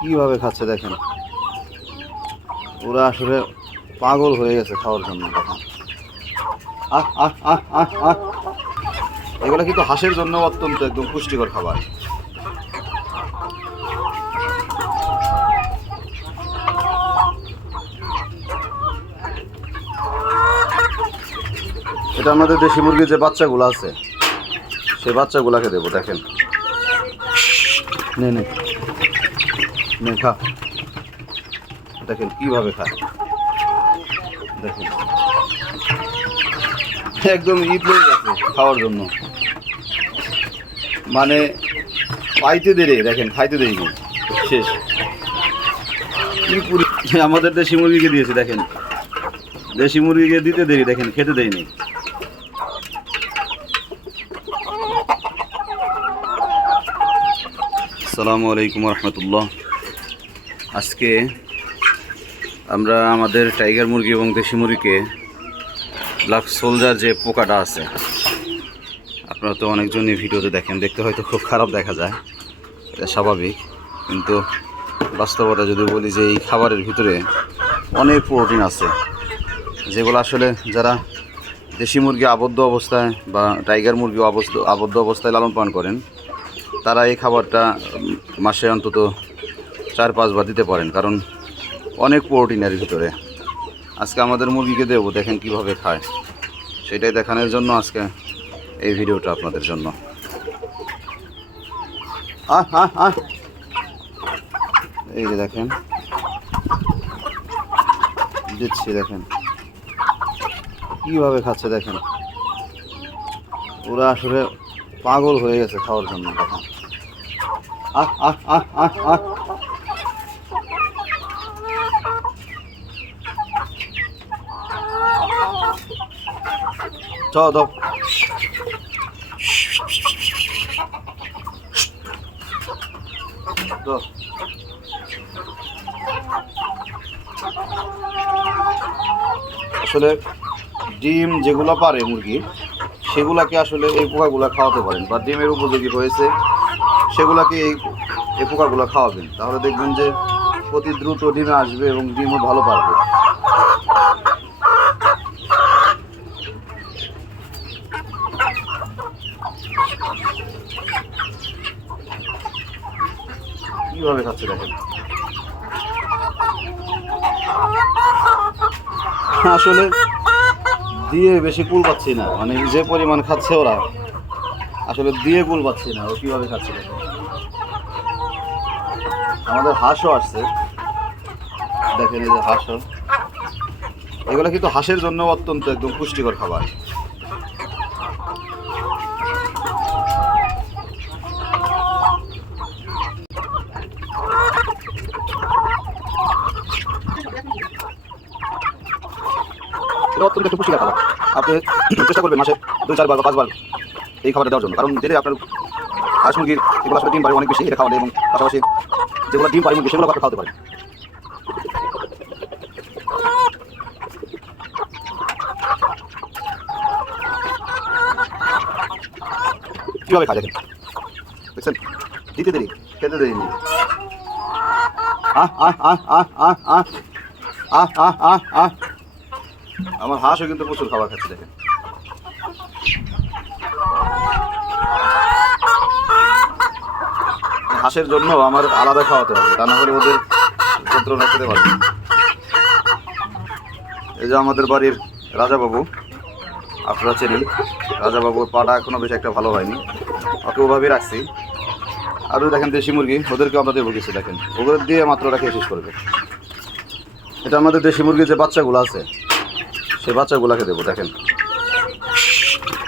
কিভাবে খাচ্ছে দেখেন, ওরা আসলে পাগল হয়ে গেছে খাওয়ার জন্য। দেখেন আহ আহ আহ আহ আহ এগুলো কিন্তু হাঁসের জন্য অত্যন্ত একদম পুষ্টিকর খাবার। এটা আমাদের দেশি মুরগির যে বাচ্চাগুলো আছে সেই বাচ্চাগুলাকে দেবো। দেখেন নে নে নে খা, দেখেন কিভাবে খায়, দেখেন একদম ঈদ হয়ে গেছে খাওয়ার জন্য। মানে পাইতে দেরি, দেখেন খাইতে দেরি নেই, শেষ। কি পুরি আমাদের দেশি মুরগিকে দিয়েছে, দেখেন দেশি মুরগিকে দিতে দেরি, দেখেন খেতে দেরি নেই। আসসালামু আলাইকুম রহমতুল্লাহ। আজকে আমরা আমাদের টাইগার মুরগি এবং দেশি মুরগিকে ব্ল্যাক সোলজার যে পোকাটা আছে, আপনারা তো অনেকজনই ভিডিওতে দেখেন, দেখতে হয়তো খুব খারাপ দেখা যায়, এটা স্বাভাবিক, কিন্তু বাস্তবতা যদি বলি যে এই খাবারের ভিতরে অনেক প্রোটিন আছে, যেগুলো আসলে যারা দেশি মুরগি আবদ্ধ অবস্থায় বা টাইগার মুরগি আবদ্ধ অবস্থায় লালন পালন করেন, তারা এই খাবারটা মাসে অন্তত 4-5 বার দিতে পারেন, কারণ অনেক প্রোটিন এর ভিতরে। আজকে আমাদের মুরগিকে দেবো, দেখেন কিভাবে খায়, সেটাই দেখানোর জন্য আজকে এই ভিডিওটা আপনাদের জন্য। এই যে দেখেন দিচ্ছি, দেখেন কিভাবে খাচ্ছে, দেখেন ওরা আসলে পাগল হয়ে গেছে খাওয়ার জন্য। দেখেন আহ আহ আহ আহ আহ চল দাও, আসলে ডিম যেগুলো পারে মুরগি, সেগুলাকে আসলে এই পোকাগুলো খাওয়াতে পারেন, বা ডিমের উপযোগী হয়েছে সেগুলাকে এই পোকাগুলো খাওয়াবেন, তাহলে দেখবেন যে অতি দ্রুত ডিমে আসবে এবং ডিমও ভালো পারবে। কিভাবে খাচ্ছে দেখেন, আসলে দিয়ে বেশি কুল পাচ্ছি না, মানে যে পরিমাণ খাচ্ছে ওরা, আসলে দিয়ে কুল পাচ্ছি না, ও কিভাবে খাচ্ছে দেখেন। আমাদের হাঁসও আসছে, দেখেন এই যে হাঁসও, এগুলো কিন্তু হাঁসের জন্য অত্যন্ত একদম পুষ্টিকর খাবার। এটা অত্যন্ত একটু পুষ্টিকর খাবার, আপনি চেষ্টা করবেন মাসে 2-4 বার বা 5 বার এই খাবারটা দেওয়ার জন্য, কারণ যেটা আপনার হাঁস মুরগির এগুলো আসলে ডিম পারে অনেক বেশি, এটা খাওয়ালে, এবং পাশাপাশি যেগুলো ডিম পারে মুরগি সেগুলো আপনি খাওয়াতে পারেন। কীভাবে খায় দেখেন, দেখছেন দিতে দেরি খেতে দেরি নেই। আহ আহ আহ আহ আহ আহ আহ আহ আহ আহ আমার হাঁসও কিন্তু প্রচুর খাবার খাচ্ছে, দেখেন হাঁসের জন্য আমার আলাদা খাওয়াতে হবে, তা না হলে ওদের যন্ত্রণা খেতে পারবে। এই যে আমাদের বাড়ির রাজাবাবু, আপনারা চেনেন রাজাবাবুর পাটা এখনো বেশ একটা ভালো হয়নি, ওকে ওভাবেই রাখছি। আরও দেখেন দেশি মুরগি, ওদেরকে আমরা দেবো কিছু, দেখেন ওদের দিয়ে মাত্র ওরা খেয়ে শেষ করবে। এটা আমাদের দেশি মুরগির যে বাচ্চাগুলো আছে সেই বাচ্চাগুলাকে দেবো। দেখেন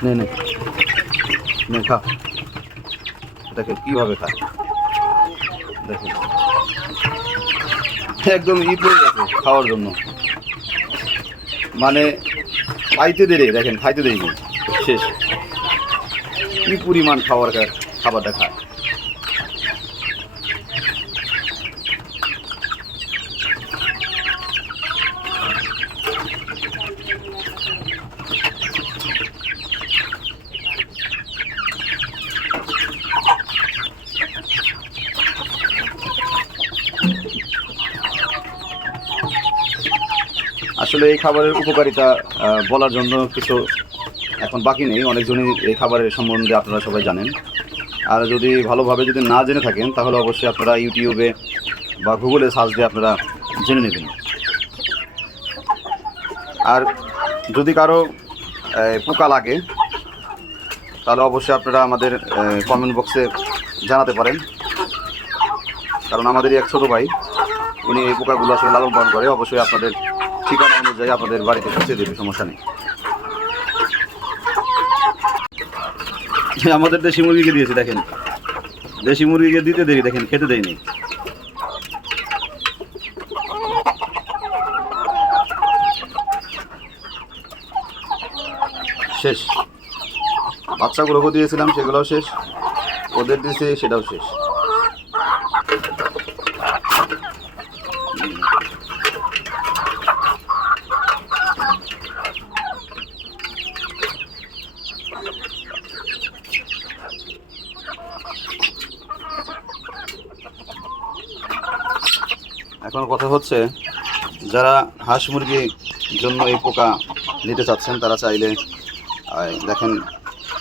নে নে নে খা, দেখেন কিভাবে খায়, দেখেন একদম ঈদ হয়ে গেছে খাওয়ার জন্য। মানে পাইতে দেরি, দেখেন খাইতে দেরি নেই, শেষ। কি পরিমাণ খাবারটা খায়। আসলে এই খাবারের উপকারিতা বলার জন্য কিছু এখন বাকি নেই, অনেকজনই এই খাবারের সম্বন্ধে আপনারা সবাই জানেন। আর যদি ভালোভাবে যদি না জেনে থাকেন তাহলে অবশ্যই আপনারা ইউটিউবে বা গুগলে সার্চ দিয়ে আপনারা জেনে নেবেন। আর যদি কারো পোকা লাগে তাহলে অবশ্যই আপনারা আমাদের কমেন্ট বক্সে জানাতে পারেন, কারণ আমাদেরই এক ছোটো ভাই উনি এই পোকাগুলো আসলে লালন পালন করে। অবশ্যই আপনাদের ঠিকানা অনুযায়ী আপনাদের বাড়িতে পৌঁছে দেবে, সমস্যা নেই। আমাদের দেশি মুরগিকে দিয়েছি, দেখেন দেশি মুরগিকে দিতে দেরি, দেখেন খেতে দেয়নি। শেষ, বাচ্চাগুলোকে দিয়েছিলাম সেগুলোও শেষ, ওদের দিয়েছি সেটাও শেষ। এখন কথা হচ্ছে, যারা হাঁস মুরগির জন্য এই পোকা নিতে চাচ্ছেন তারা চাইলে দেখেন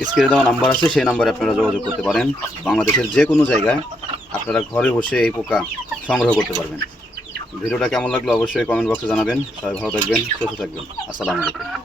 স্ক্রিনে দেওয়া নাম্বার আছে, সেই নাম্বারে আপনারা যোগাযোগ করতে পারেন। বাংলাদেশের যে কোনো জায়গায় আপনারা ঘরে বসে এই পোকা সংগ্রহ করতে পারবেন। ভিডিওটা কেমন লাগলো অবশ্যই কমেন্ট বক্সে জানাবেন। সবাই ভালো থাকবেন, সুস্থ থাকবেন। আসসালামু আলাইকুম।